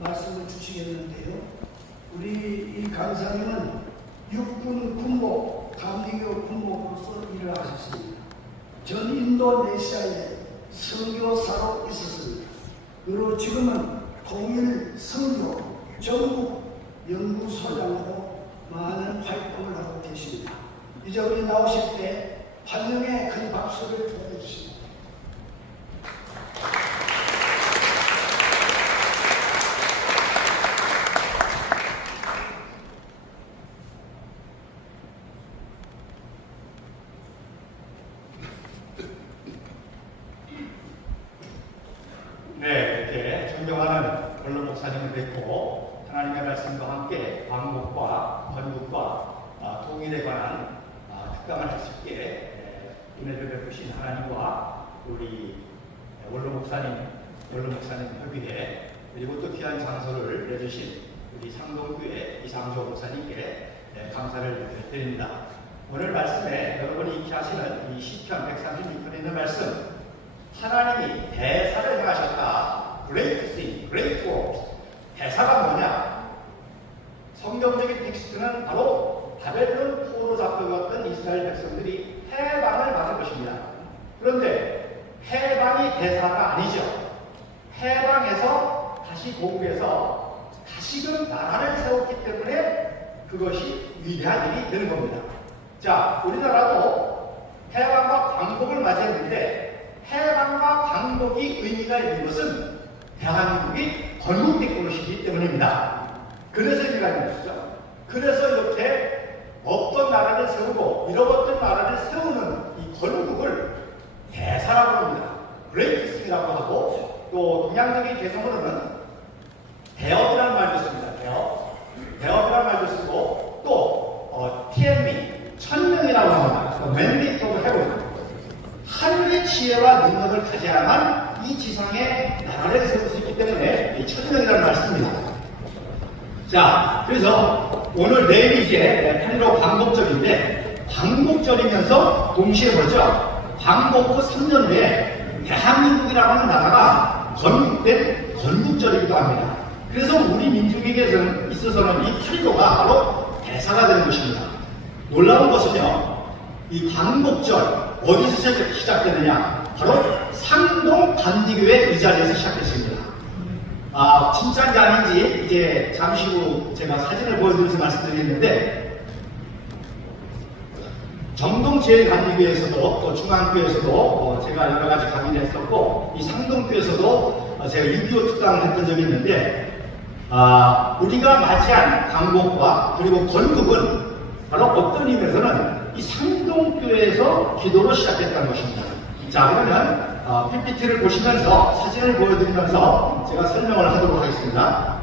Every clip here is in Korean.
말씀을 주시겠는데요. 우리 이 강사님은 육군 군목, 감리교 군목으로서 일을 하셨습니다. 전 인도네시아에 선교사로 있었습니다. 그리고 지금은 통일 선교 전국 연구소장으로 많은 활동을 하고 계십니다. 이제 우리 나오실 때 환영의 큰 박수를 보내주십니다. 네, 이렇게 존경하는 원로 목사님을 뵙고 하나님의 말씀과 함께 광복과 건국과 통일에 관한 특강을 할 수 있게 은혜를 베푸신 하나님과 우리 원로 목사님 협의회 그리고 또 귀한 장소를 내주신 우리 상동교회 이상조 목사님께 감사를 드립니다. 오늘 말씀에 여러분이 익히 하시는 이 시편 136편에 있는 말씀, 하나님이 대사를 행하셨다. Great thing, great works. 대사가 뭐냐? 성경적인 텍스트는 바로 바벨론 포로 잡혀갔던 이스라엘 백성들이 해방을 받은 것입니다. 그런데 해방이 대사가 아니죠. 해방해서 다시 복구해서 다시금 나라를 세웠기 때문에 그것이 위대한 일이 되는 겁니다. 자, 우리나라도 해방과 광복을 맞이했는데 해방과 광복이 의미가 있는 것은 대한민국이 건국된 것이기 때문입니다. 그래서 의미가 있는 것이죠. 그래서 이렇게 없던 나라를 세우고 잃어버렸던 나라를 세우는 이 건국을 대사라고 합니다. 그레이티스라고 하고, 또 동양적인 개성으로는 대업이라는 말도 씁니다. 대업이라는 말도 쓰고, 또 TNB, 천명이라고 합니다. 맨디토도 해보니다. 하늘의 지혜와 능력을 가져야만 이 지상에 나라를 세울 수 있기 때문에 이 천명이라는 말을 씁니다. 자, 그래서 오늘 내일 이제 8.15 광복절인데, 광복절이면서 동시에 뭐죠? 광복 후 3년 후에 대한민국이라고 하는 나라가 건국된 건국절이기도 합니다. 그래서 우리 민족에게 있어서는 이 8.15가 바로 대사가 되는 것입니다. 놀라운 것은요, 이 광복절 어디서 시작되느냐? 바로 상동 단디교회 이 자리에서 시작했습니다. 진짜인지 아닌지 이제 잠시 후 제가 사진을 보여드려서 말씀드리겠는데, 정동제일간디교회에서도 또 중앙교회에서도 제가 여러 가지 강의를 했었고, 이 상동교회에서도 제가 6.25 특강을 했던 적이 있는데, 우리가 맞이한 광복과 그리고 건국은 바로 어떤 의미에서는 이 상동교회에서 기도로 시작했다는 것입니다. 자, 그러면 PPT를 보시면서 사진을 보여드리면서 제가 설명을 하도록 하겠습니다.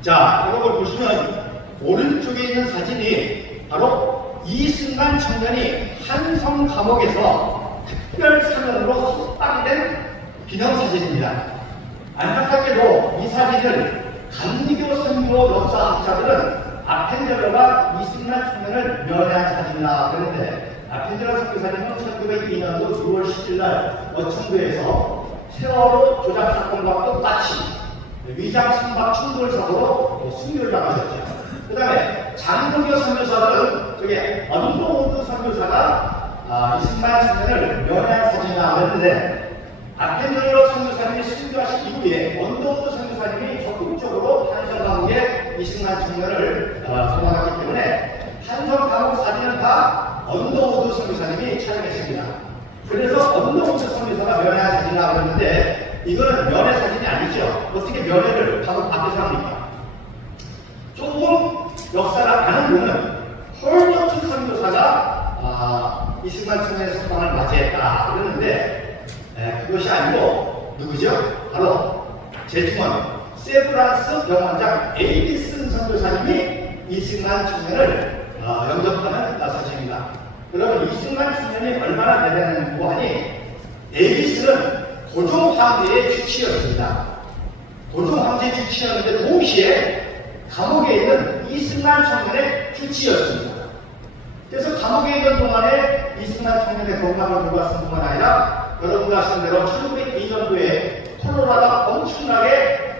자, 이걸 보시면 오른쪽에 있는 사진이 바로 이승만 청년이 한성 감옥에서 특별 사면으로 석방된 기념사진입니다. 안타깝게도 이 사진을 감리교 선교 역사학자들은 아펜젤러가 이승만 청년을 면회한 사진이라 그러는데, 아펜젤러 선교사님은 1902년도 6월 10일날 어청교에서 세월호 조작 사건과 똑같이 위장 선박 충돌 사고로 순교를 당하셨죠. 그 다음에 장로교 선교사들은 저게 언더우드 선교사가 이승만 청년을 면회한 사진이라 그러는데, 아펜젤러 선교사님이 순교하신 이후에 언더우드 선교사님이 적극적으로 한성 감옥에 이승만 청년을 소망하기 때문에 한성 감옥 사진은 다 언더우드 선교사님이 촬영했습니다. 그래서 언더우드 선교사가 면회 사진이라고 그러는데, 이거는 면회 사진이 아니죠. 어떻게 면회를 감옥 밖에서 합니까? 조금 역사를 아는 분은 홀더트 선교사가 이승만 청년의 석방을 맞이했다 그러는데, 그것이 아니고 누구죠? 바로 제중원 세브란스 병원장 에이비슨 선교사님이 이승만 청년을 영접하는 사실입니다. 여러분, 이승만 청년이 얼마나 대단한 보아니, 에이비스는 고종 황제의 주치였습니다. 고종 황제의 주치였는데 동시에 감옥에 있는 이승만 청년의 주치였습니다. 그래서 감옥에 있는 동안에 이승만 청년의 건강을 돌봤을 뿐만 아니라, 여러분들 아시는 대로 1902년도에 콜로라가 엄청나게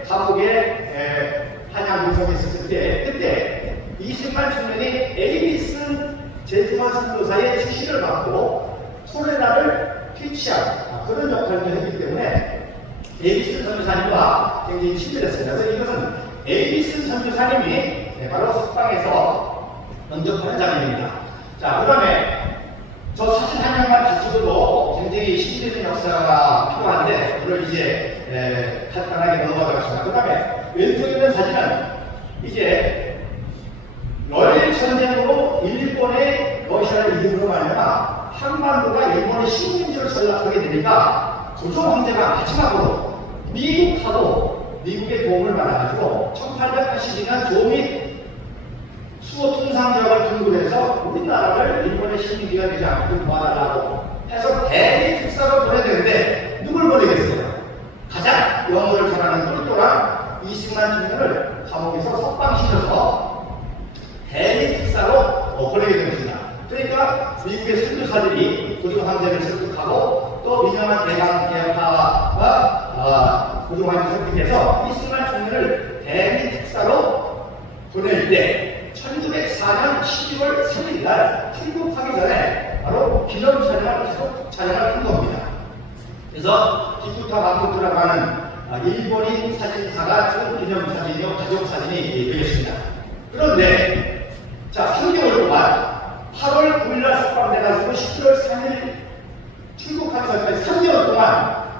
방송에 있었을 때 그때 이승만 총련이 에이비스 제주만 선교사의 지시를 받고 소레나를 퇴치한 그런 역할을 했기 때문에 에이비스 선교사님과 굉장히 친밀했습니다. 그래서 이것은 에이비스 선교사님이 바로 석방에서 영접하는 장면입니다. 자, 그 다음에 저 사진 한 장만 가지고도 굉장히 신비적인 역사가 필요한데 그걸 이제 간단하게 넘어가겠습니다. 그 다음에 왼쪽에 있는 사진은 이제 러일 전쟁으로 일본의 러시아를 이기고 말미암아 한반도가 일본의 식민지로 전락하게 되니까 조종 황제가 마지막으로 미국의 도움을 받아가지고 1882년 조미 수호 통상적을 근거로 해서 우리나라를 일본의 식민지가 되지 않고 도와달라고 해서 대리 특사로 보내되는데 누굴 보내겠어요? 가장 영어를 잘하는 똘똘한 이승만 총련을 감옥에서 석방시켜서 대리 특사로 보내게 됩니다. 그러니까 미국의 선교사들이 조종 황제를 설득하고 또 민영한 대강 개혁파가 조종 황제 설득해서 이승만 총련을 대리 특사로 보낼 때 1904년 12월 3일 날 출국하기 전에 바로 기념 촬영을 계속 촬영을 한 겁니다. 그래서 기쿠타 마코토라고 하는 일본인 사진사가 찍은 기념 사진이요, 가족 사진이 되겠습니다. 그런데 자, 3개월 동안 8월 9일날 석방돼가지고 11월 3일 출국하기 전까지 3개월 동안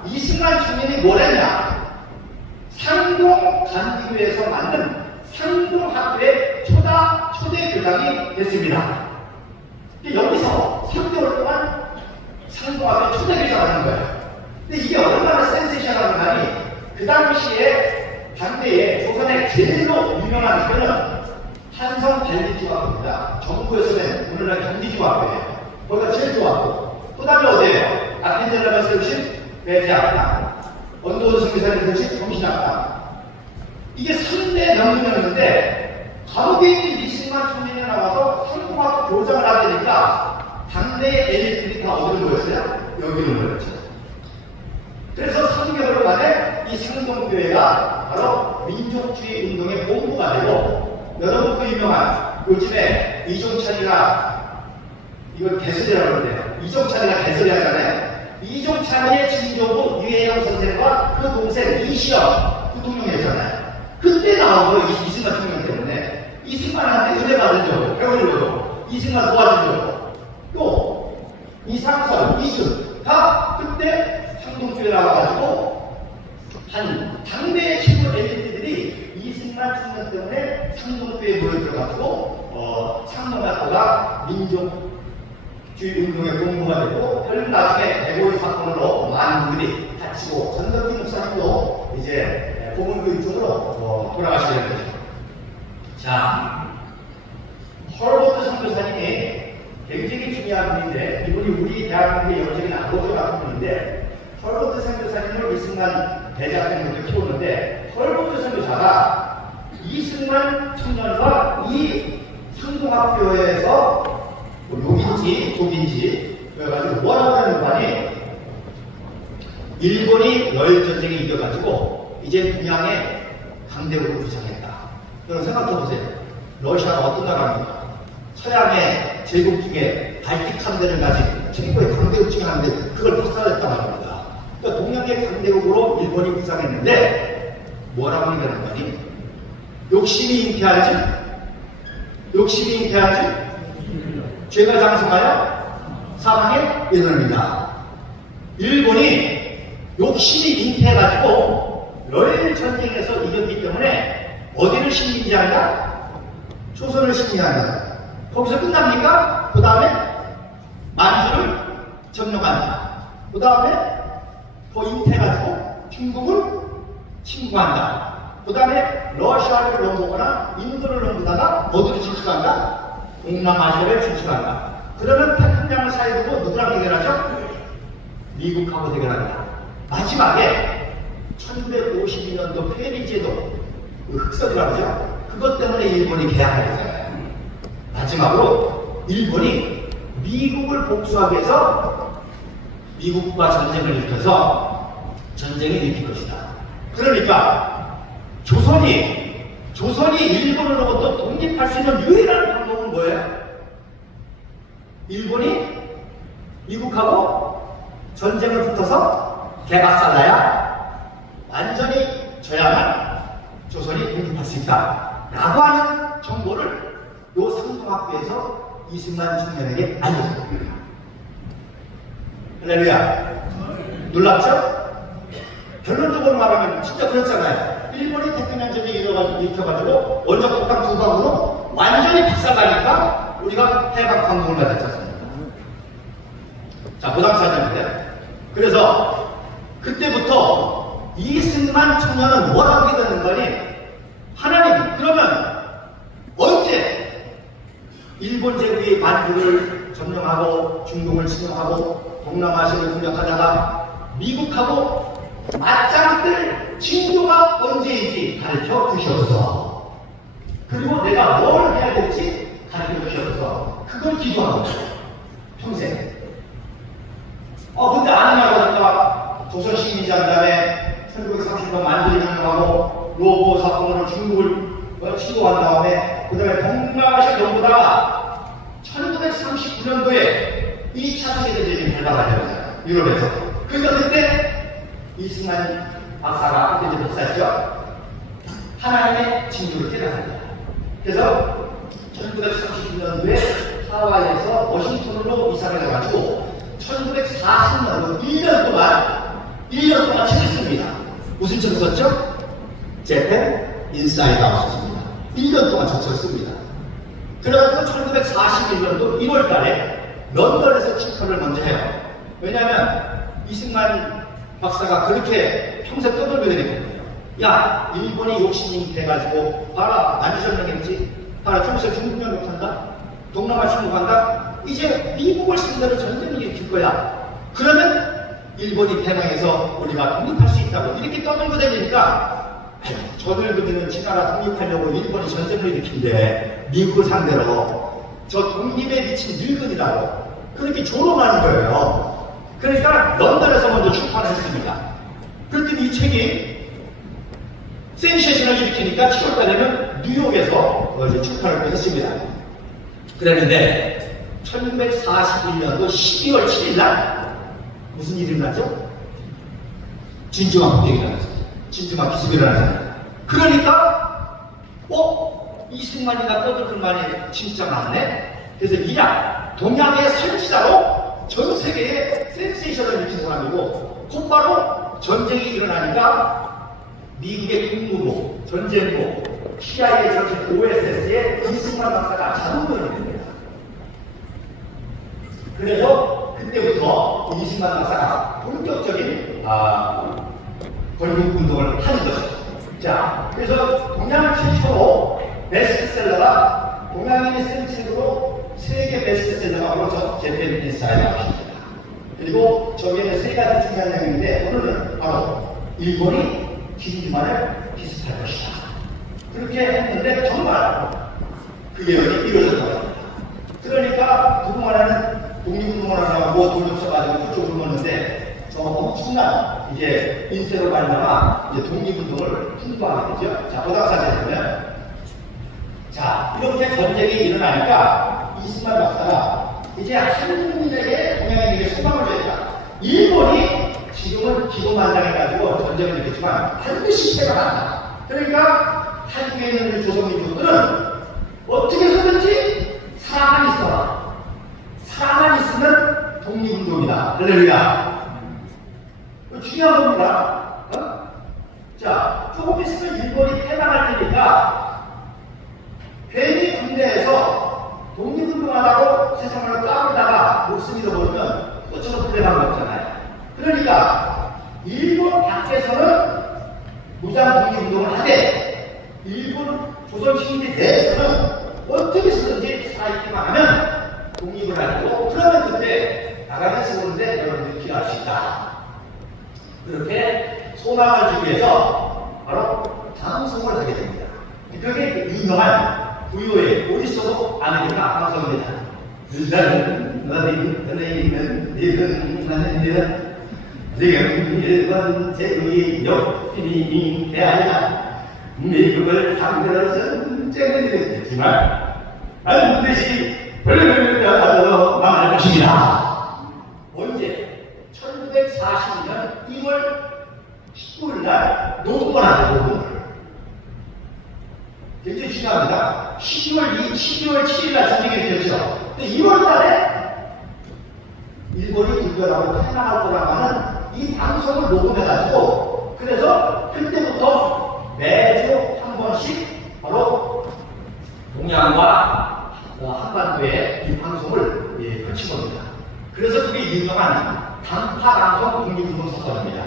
이승만 총련이 뭘 했냐? 상동 간기교에서 만든 상동학교의 초대 교장이 됐습니다. 여기서 3개월 동안 상동학교의 초대 교장을 하는 거예요. 근데 이게 얼마나 센세이션한 거냐니 그 당시에 당대에 조선의 제일로 유명한 학교는 한성 관리중학교입니다. 정부에서는 오늘날 경기중학교예요. 거기가 제일 좋았고 또 다음에 어디예요? 아펜젤라가 세우신 배제학당, 언더우드 선교사님이 세우신 정신학당. 이게 3대 명문이었는데 감옥에 있는 이승만 총련이 나와서 상동학교 교장을 하게 되니까 당대의 엘리트들이 다 어디로 모였어요? 여기로 모였죠. 그래서 3개월 만에 이 상동교회가 바로 민족주의 운동의 본부가 되고 여러분도 유명한 요즘에 이종찬이가 이걸 개설이라고 그러는데요. 이종찬이가 개설이 하잖아요. 이종찬의 진조부 유해영 선생과 그 동생 이시영 부통령이었잖아요. 그때 나온 거예요. 이승만 총련 때문에. 이승만한테 은혜 받은 적, 배우려고. 이승만 도와준 적. 또, 이상선, 이준. 다 그때 상동교회 나와가지고, 한 당대의 최고 엘리트들이 이승만 총련 때문에 상동교회에 모여들어가지고, 상동학교가 민족주의 운동의 공부가 되고, 결국 나중에 대고의 사건으로 많은 분들이 다치고, 전덕기 목사님도 이제 고문교 이쪽으로 돌아가시게 된 거죠. 자, 헐버트 선교사님이 굉장히 중요한 분인데 이분이 우리 대한민국의 영적인 아버지 같은 분인데 헐버트 선교사님을 이승만 대장님부터 키우는데 헐버트 선교사가 이승만 청년과 이 상동학교에서 욕인지 독인지 그래가지고 뭐라고 하는 관이 일본이 러일전쟁에 이겨가지고 이제 동양에 강대국을 구성했다. 여러분 생각해보세요. 러시아가 어떤 나라입니까? 서양의 제국 중에 발틱 함대를 가진 최고의 강대국 중에 하나인데 그걸 박살냈단 말입니다. 그러니까 동양의 강대국으로 일본이 구성했는데 뭐라고 얘기하는 거니? 욕심이 잉태하지? 욕심이 잉태하지? 죄가 장성하여 사망에 이르릅니다. 일본이 욕심이 잉태해가지고 러일 전쟁에서 이겼기 때문에 어디를 식민지한다? 조선을 식민지한다. 거기서 끝납니까? 그 다음에 만주를 점령한다. 그 다음에 더 잉태해가지고 중국을 침공한다. 그 다음에 러시아를 넘보거나 인도를 넘보다가 어디를 진출한다? 동남아시아를 진출한다. 그러면 태평양을 사이에 두고 누구랑 대결하죠? 미국하고 대결합니다. 마지막에 1952년도 페리제도 흑석이라고 하죠. 그것 때문에 일본이 개항을 했잖아요. 마지막으로 일본이 미국을 복수하기 위해서 미국과 전쟁을 일으켜서 전쟁이 일으킬 것이다. 그러니까 조선이 조선이 일본으로부터 독립할 수 있는 유일한 방법은 뭐예요? 일본이 미국하고 전쟁을 붙어서 개박살나야 완전히 져야만 조선이 독립할 수 있다 라고 하는 정보를 요 상동학교에서 이승만 청년에게 알려줍니다. 할렐루야. 놀랍죠? 결론적으로 말하면 진짜 그렇잖아요. 일본이 태평양전쟁이 일으켜가지고 원적 폭탄 두 방으로 완전히 박살나니까 우리가 해방 광공을 맞았지 않습니까? 자, 그 다음 사진인데요. 그래서 그때부터 이승만 청년은 뭐라고 믿었는 거니? 하나님, 그러면 언제 일본 제국이 만주를 점령하고 중동을 침공하고 동남아시아를 공격하다가 미국하고 맞짱뜰 징조가 언제인지 가르쳐 주셔서, 그리고 내가 뭘 해야 될지 가르쳐 주셔서 그걸 기도하는 거예요. 평생. 근데 아니냐고 하니까 조선 식민지한 다음에 1930년 만주를 점령하고 로보 사건으로 중국을 치고한 다음에 그 다음에 동남아시아 전부 다 1939년도에 2차 세계대전이 발발하게 되잖아요. 유럽에서. 그래서 그때 이승만 박사가 그때 박사였죠. 하나님의 징조를 깨달았습니다. 그래서 1939년도에 하와이에서 워싱턴으로 이사를 해가지고 1940년 1년 동안 책을 씁니다. 무슨 책을 썼죠? 재팬 인사이드 아웃입니다. 1년 동안 책을 씁니다. 그래가지고 1941년도 1월 달에 런던에서 출판을 먼저 해요. 왜냐하면 이승만 박사가 그렇게 평생 떠들게 되는 거예요. 야, 일본이 욕심이 돼가지고 봐라, 만주점령했지? 봐라, 좀 있으면 중국 공격한다? 동남아 침공한다? 이제 미국을 상대로 전쟁을 일으킬 거야. 그러면 일본이 패망해서 우리가 독립할 수 있다고 이렇게 떠들고 다니니까, 저들은 지나라 독립하려고 일본이 전쟁을 일으킨데 미국을 상대로 저 독립에 미친 늙은이라고 그렇게 조롱하는 거예요. 그러니까 런던에서 먼저 출판했습니다. 그랬더니 이 책이 센세이션을 일으키니까 7월달에는 뉴욕에서 출판을 했습니다. 그랬는데 1941년도 12월 7일날 무슨 일이 일어나죠? 진주만 폭격이 일어났어요. 진주만 기습이 일어났어요. 그러니까 이승만이가 떠들은 말이 진짜 맞네? 그래서 이야 동양의 선지자로 전 세계에 센세이션을 일으킨 사람이고, 곧바로 전쟁이 일어나니까 미국의 국무부, 전쟁부, CIA 전체 OSS에 이승만 박사가 자동으로 됩니다. 그래서 그때부터 이승만 박사가 본격적인 건국운동을 하는 것이죠. 자, 그래서 동양 최초로 베스트셀러가 동양인이 쓴 책으로 세계 베스트셀러가 바로 재팬 인사이드 아웃입니다. 그리고 저기에는 세 가지 중요한 내용인데, 오늘은 바로 일본이 진주만을 비슷할 것이다. 그렇게 했는데 정말 그 예언이 이루어졌다고 합니다. 그러니까 그동안에는 독립운동을 하고 돈을 써가지고 그쪽으로 먹는데 저 엄청난 이제 인세로 말미암아 이제 독립운동을 풍부하게 되죠. 자, 보다사진을 보면, 자, 이렇게 전쟁이 일어나니까 이승만 박사가 이제 한국민에게 동양인에게 소망을 줬다. 일본이 지금은 기고만장해가지고 전쟁을 일으켰지만 반드시 패배한다. 그러니까 한국에 있는 우리 조선민족들은 어떻게 해서든지 사랑만 있어라. 사랑만 있으면 독립운동이다. 할렐루야. 중요한 겁니다. 자, 조금 있으면 일본이 패망할 테니까 괜히 군대에서 독립운동하라고 세상을 까불다가 목숨 잃어버리면 그것처럼 불행한 거 없잖아요. 그러니까 일본 밖에서는 무장 독립운동을 하되 일본 조선 식민지 내에서는 어떻게 해서든지 살아있기만 하면 독립을 하고, 그러면 그때 나라를 세우는데 여러분들이 기여할 수 있다. 그렇게 소망을 주기 위해서 바로 방송을 하게 됩니다. 그게 유명한 부유의 어디서도 아메리카 방송입니다. 너희는 지금 일본 제국이 역필이 대하냐 미국을 상대로 전쟁을 일으켰지만 반드시 불가하러 망할 것입니다. 언제? 1940년 1월 19일 날 노동을 노동을. 굉장히 중요합니다. 12월 7일 날 전쟁이 일어났죠. 근데 2월 달에 일본이 불변하고 해나갈 거라고 하는 이 방송을 녹음해가지고 그래서 그때부터 매주 한 번씩 바로 동양과 한반도에 이 방송을 펼친 겁니다. 그래서 그게 유명한 단파방송 국립운동 사건입니다.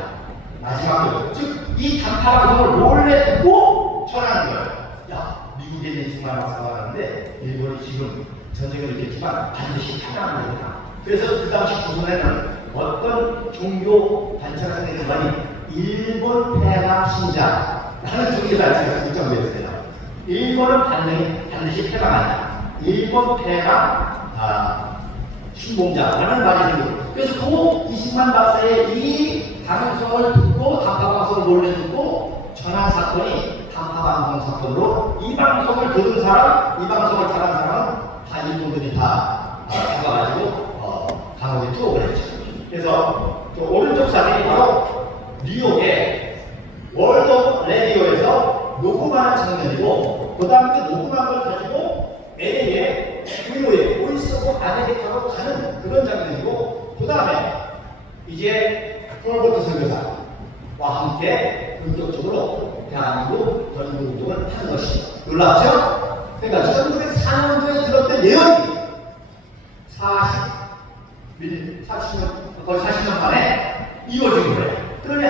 마지막으로 즉 이 단파방송을 몰래 듣고 전하는 거예요. 야, 미국에 있는 정말 막상하는데 일본이 지금 전쟁을 일으켰지만 반드시 탈락을 합니다. 그래서 그 당시 조선에는 어떤 종교 단체가 생겼더니 일본 폐왕 신자라는 종교 단체가 설정되었어요. 일본은 반드시 폐왕한다. 일본 폐왕 신봉자라는 말이 생겼고, 그래서 그 20만 박사의 이 방송을 듣고 단파방송을 몰래 듣고 전한 사건이 단파방송 사건으로 이 방송을 들은 사람, 이 방송을 잘한 사람은 다 일본들이 다 잡아가지고 감옥에 투옥을 했죠. 그래서 오른쪽 사진이 바로 뉴욕의 월드 오브 라디오에서 녹음하는 장면이고, 그 다음 그 녹음한 걸 가지고 LA의 뉴욕의 보이스 오브 아메리카로 가는 그런 장면이고, 그 다음에 이제 헐버트 선교사와 함께 본격적으로 대한민국 전국운동을 하는 것이 놀랍죠? 그러니까 1904년도에 들었던 내용이 40년 만에 이루어진 거예요. 그러면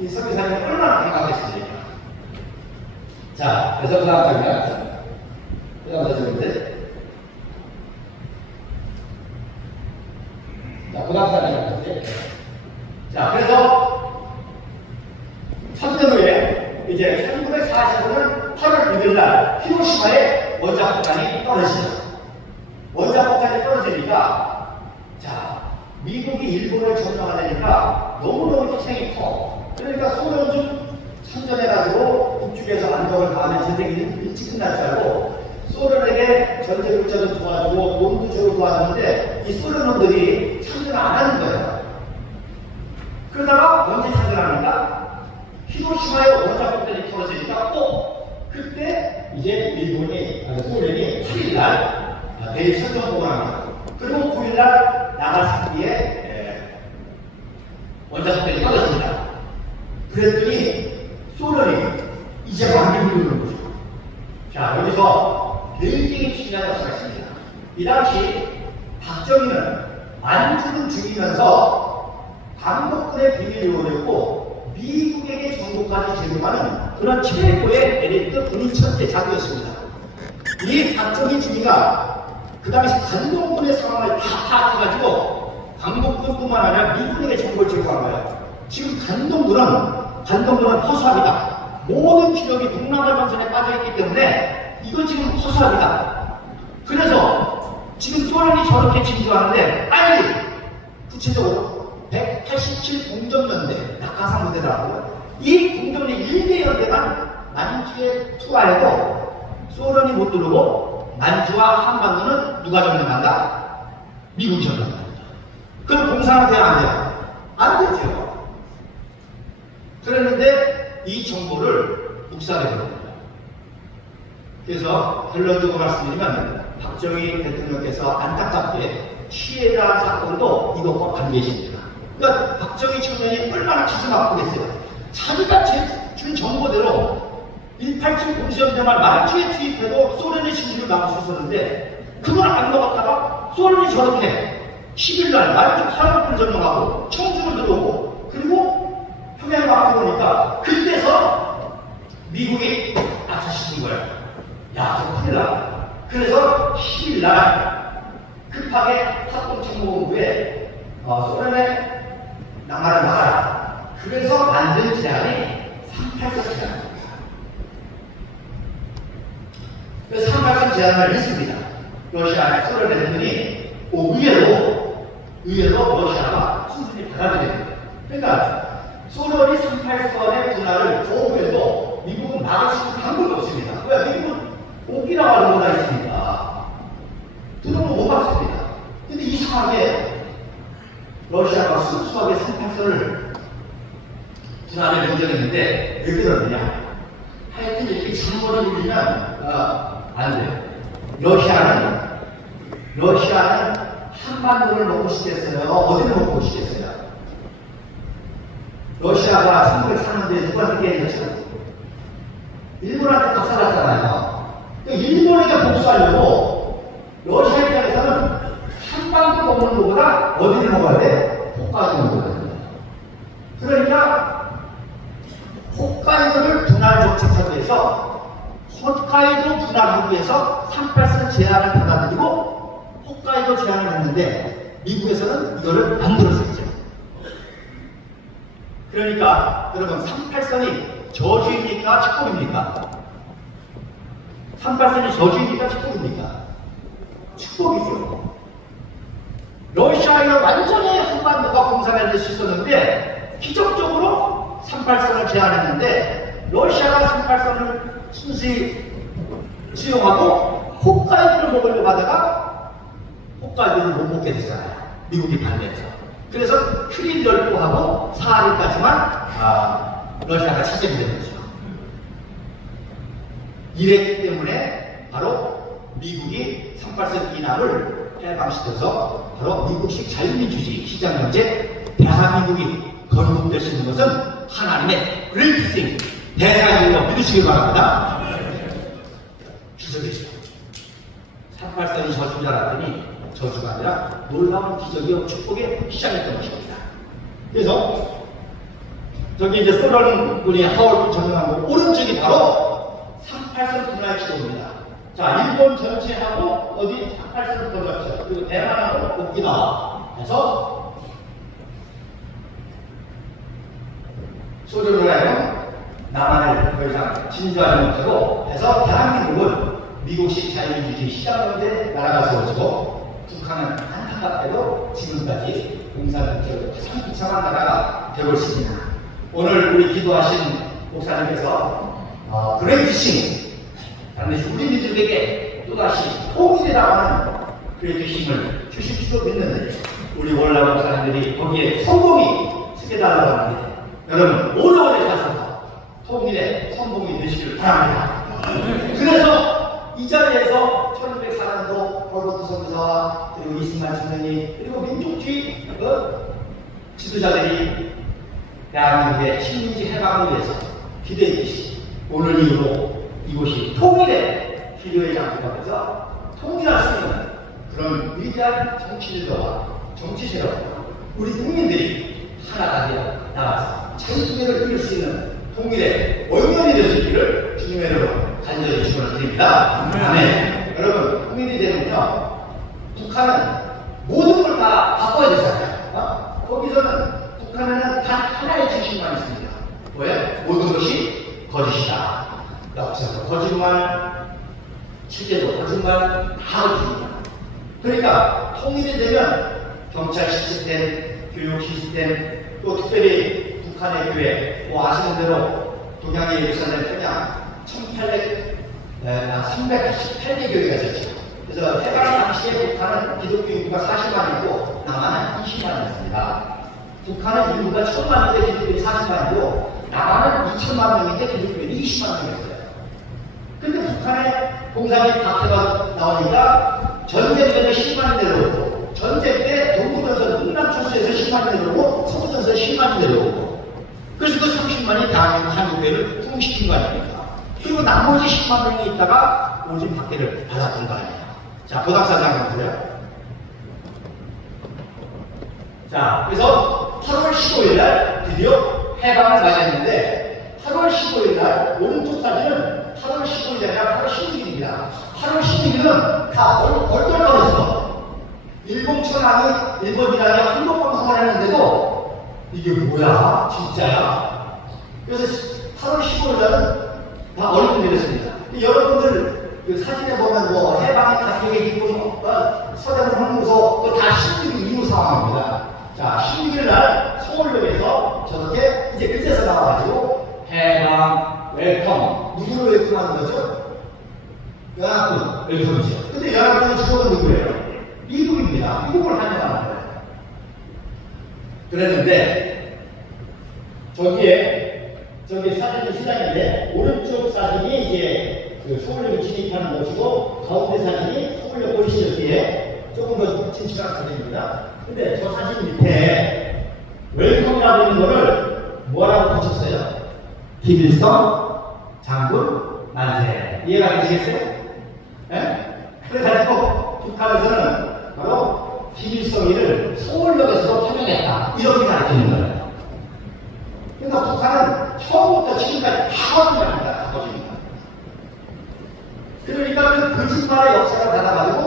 이 선교사님이 얼마나 감각했습니까? 자, 그래서 그 다음 장면. 그 다음 장면인데. 자, 그 다음 장면인데. 자, 그래서 3년 후에 이제 1945년 8월 6일 날 히로시마에 원자폭탄이 떨어집니다. 원자폭탄이 떨어지니까 자, 미국이 일본을 점령하려니까 너무너무 희생이 커. 그러니까 소련 좀 참전해가지고 북쪽에서 안정을 가하면 전쟁이 일찍 끝날 줄 알고 소련에게 전쟁 물자도 도와주고 돈도 주고 도와주는데 이 소련 놈들이 참전을 안 하는 거예요. 그러다가 언제 참전합니까? 히로시마에 원자폭탄이 떨어지니까 그때 이제 일본이, 소련이 8일날 내일 선전복을 합니다. 그리고 9일날 나가사키에 원자폭탄이 떨어집니다. 그랬더니 소련이 이제 많이 부르는 거죠. 자, 여기서 굉장히 중요한 것이 있습니다. 이 당시 박정희는 만주를 죽이면서 광복군의 비밀을 요구했고 미국에게 정보까지 제공하는 그런 최고의 엘리트 군인 천재 자구였습니다. 이 박정희 중위가 그 당시 관동군의 상황을 다 파악해가지고 광복군뿐만 아니라 미군에게 정보를 제공한 거예요. 지금 관동군은 허수아비다. 모든 기력이 동남아 전선에 빠져있기 때문에 이건 지금 허수아비다. 그래서 지금 소련이 저렇게 진주하는데 빨리 구체적으로 187 공정연대 낙하산 부대라고 이 공정연대 1대 연대만 만주에 투하해도 소련이 못 들어오고 만주와 한반도는 누가 점령한다? 미국이 점령한다. 그럼 공산화 돼야 안 돼요? 안 되죠. 그랬는데 이 정보를 묵살해버립니다. 그래서 결론적으로 말씀드리면 박정희 대통령께서 안타깝게 시에라 사건도 이것과 관계십니다. 그러니까 박정희 청년이 얼마나 가슴 아프겠어요. 자기가 준 정보대로 187 공수연대만 만주에 투입해도 소련의 진주를 막을 수 있었는데 그걸 안 먹었다가 소련이 저렇게 10일날 만주 화력을 점령하고 청주를 들어오고 그리고 평양을 막혀보니까 그때서 미국이 아차시킨 거예요. 야, 저 큰일 나. 그래서 10일날 급하게 합동참모본부에 소련의 남하를 막아라. 그래서 만든 제안이 384 제안입니다. 그래서 384 제안을 했습니다. 러시아의 소련 대통령이 의외로 러시아가 순순히 받아들였습니다. 그러니까 소련이 384의 분할을 거부해도 미국은 막을 수 있는 방법이 없습니다. 왜? 미국은 오기라고 하는 거가 있으니까. 들어오면 못 막습니다. 근데 이상하게 러시아가 순수하게 38선을 지난해 문제했는데 왜 그러느냐? 하여튼 이렇게 잔머리 굴리면 안 돼요. 러시아는 한반도를 먹고 싶겠어요? 어디를 먹고 싶겠어요? 러시아가 1904년도에 누구한테 깨졌죠? 일본한테 박살났잖아요. 그러니까 일본에게 복수하려고 러시아 입장에서는 한반도 먹는 것보다 어디를 먹어야 돼? 홋카이도 먹어야 됩니다. 그러니까 홋카이도를 분할 정책하기 위해서 홋카이도 분할하기 위해서 38선 제안을 받아들이고 홋카이도 제안을 했는데 미국에서는 이거를 안 들었었죠. 그러니까 여러분 38선이 저주입니까? 축복입니까? 38선이 저주입니까? 축복입니까? 축복이죠. 러시아에는 완전히 한반도가 공산화될 수 있었는데 기적적으로 38선을 제안했는데 러시아가 38선을 순수히 수용하고 홋카이도를 먹으려고 하다가 홋카이도를 못 먹게 됐잖아요. 미국이 반대해서. 그래서 크림 열도하고 사하리까지만 러시아가 차지하게 된 거죠. 이랬기 때문에 바로 미국이 38선 이남을 해방시켜서 바로 미국식 자유민주주의 시장경제 대한민국이 건국될 수 있는 것은 하나님의 그레이트싱 대사님으로 믿으시길 바랍니다. 기적이죠. 38선이 저주인 줄 알았더니 저주가 아니라 놀라운 기적이요 축복의 시작이었던 것입니다. 그래서 저기 이제 쏘라는 분이 하월 전명한 거 오른쪽이 바로 38선 분할 기도입니다. 자, 일본 전체하고 어디 38선 들어갔죠. 그리고 대만하고 오키나와 해서 소련으로 하여금 남한을 더 이상 진주하지 못하고 해서 대한민국은 미국식 자유민주주의 시장경제 나라가 세워지고 북한은 안타깝게도 지금까지 공산주의로 가장 비참한 나라가 되고 있습니다. 오늘 우리 기도하신 목사님께서 그레이트싱 반드시 우리 민족에게 또다시 통일이라고 하는 그레이트싱을 주실 줄 믿는데 우리 월남 목사님들이 거기에 성공이 쓰게달라고 하는데 여러분 오래오래 사셔서 통일의 성공이 되시길 바랍니다. 그래서 이 자리에서 1604년도 버로드 선교사와 그리고 이승만 선생님 그리고 민족주의 지도자들이 대한민국의 식민지 해방을 위해서 기도했듯이 오늘 이후로 이곳이 통일의 기도의 장소가 돼서 통일할 수 있는 그런 위대한 정치질과 정치 세력 우리 국민들이 하나가 되어 나가서 자유투쟁을 이룰 수 있는 통일의 원년이 될 수 있기를 주님의 이름으로 간절히 축원을 드립니다. 아멘. 여러분 국민이 되면요 북한은 모든 걸 다 바꿔야 되잖아요. 거기서는 북한에는 단 하나의 중심만 있습니다. 왜? 모든 것이 거짓이다. 역사도 거짓말, 실제도 거짓말, 다 거짓입니다. 그러니까 통일이 되면 경찰 시스템, 교육 시스템, 또 특별히 북한의 교회, 뭐 아시는 대로 동양의 예루살렘 평양 388개 교회가 있었죠. 그래서 해방 당시에 북한은 기독교 인구가 40만이고 남한은 20만이었습니다. 북한은 인구가 1000만인데 기독교인이 40만이고 남한은 2천만 명인데 기독교인이 20만 명이었어요. 근데 북한의 공산이 박해가 나오니까 전쟁 때문에 10만이 내려오고 전쟁 때 동부전선 흥남철수에서 10만이 내려오고 서부전선 10만이 내려오고 그래서 그 30만이 대한민국 한국교회를 통시킨 거 아닙니까? 그리고 나머지 10만 명이 있다가 오진 박해를 받았던 거 아니에요. 자, 보답사장 한번 보세요. 자, 그래서 8월 15일 날 드디어 해방을 맞이했는데 8월 15일 날 오른쪽 사진은 8월 15일이 아니라 8월 16일입니다. 8월 16일은 다 얼떨떨했어. 일본 천황이 일본이라니 한국 방송을 했는데도 이게 뭐야? 진짜야? 그래서 8월 15일 날은 다 얼떨떨했습니다. 여러분들 그 사진에 보면 뭐 해방의 가격의 기쁨, 서대문 항구소 다 16일 이후 상황입니다. 자, 16일 날 서울역에서 저렇게 이제 그제서 나와가지고 해방 웰컴. 누구를 웰컴하는 거죠? 연합군 웰컴이죠. 근데 연합군의 주역은 누구예요? 미국입니다. 미국을 환영하는 거예요. 그랬는데 저기 사진이 시장인데 오른쪽 사진이 이제 그 서울역에 진입하는 것이고 가운데 사진이 서울역 보이시죠? 뒤에 조금 더 진출한 사진입니다. 근데 저 사진 밑에 웰컴이라고 하는 거를 뭐라고 붙였어요? 김일성 장군 만세. 이해가 되시겠어요? 예? 그래가지고 북한에서는 바로 김일성이를 서울역에서 환영했다. 이렇게 가르치는 거예요. 그러니까 북한은 처음부터 지금까지 다 거짓말입니다. 다 거짓말. 그러니까 그 거짓말의 역사를 받아가지고